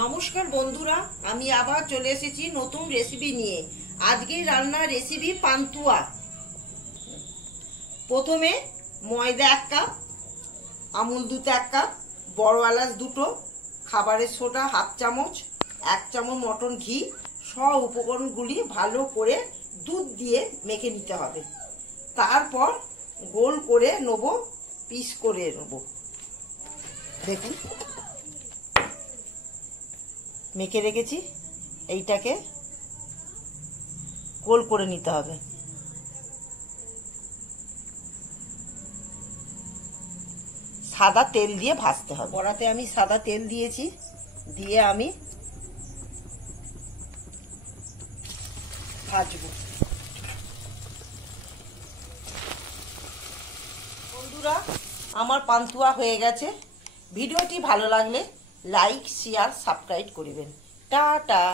নমস্কার বন্ধুরা, আমি আবার চলে এসেছি নতুন রেসিপি নিয়ে। আজকে রান্নার রেসিপি পান্তুয়া। প্রথমে ময়দা 1 কাপ, আমুল দুধ 1 কাপ, বড় এলাচ 2টো, খাবারের সোডা 1/2 চামচ, 1 চামচ মটন ঘি, সব উপকরণগুলি ভালো করে দুধ দিয়ে মেখে নিতে হবে। তারপর গোল করে নেব, পিস করে নেব। দেখুন মেখে রেখেছি, এইটাকে গোল করে নিতে হবে। সাদা তেল দিয়ে ভাজতে হবে। কড়াতে আমি সাদা তেল দিয়েছি, দিয়ে আমি ভাজবো। বন্ধুরা, আমার পান্তুয়া হয়ে গেছে। ভিডিওটি ভালো লাগলে লাইক, শেয়ার, সাবস্ক্রাইব করবেন। টাটা।